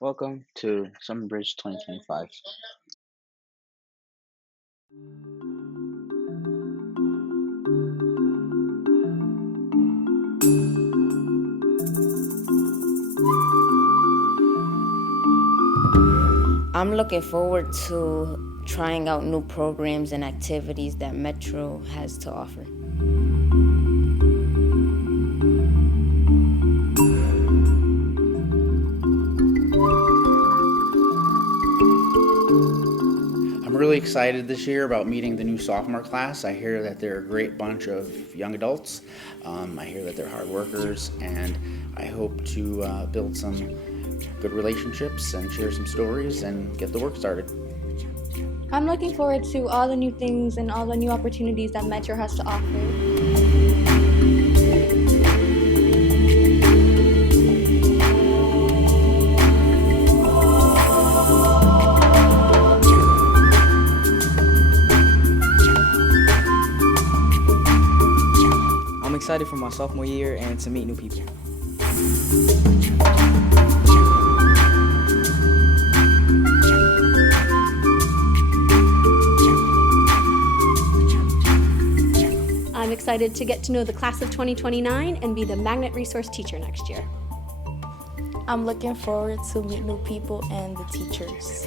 Welcome to Summer Bridge 2025. I'm looking forward to trying out new programs and activities that Metro has to offer. I'm really excited this year about meeting the new sophomore class. I hear that they're a great bunch of young adults. I hear that they're hard workers, and I hope to build some good relationships and share some stories and get the work started. I'm looking forward to all the new things and all the new opportunities that Metro has to offer. I'm excited for my sophomore year and to meet new people. I'm excited to get to know the class of 2029 and be the magnet resource teacher next year. I'm looking forward to meet new people and the teachers.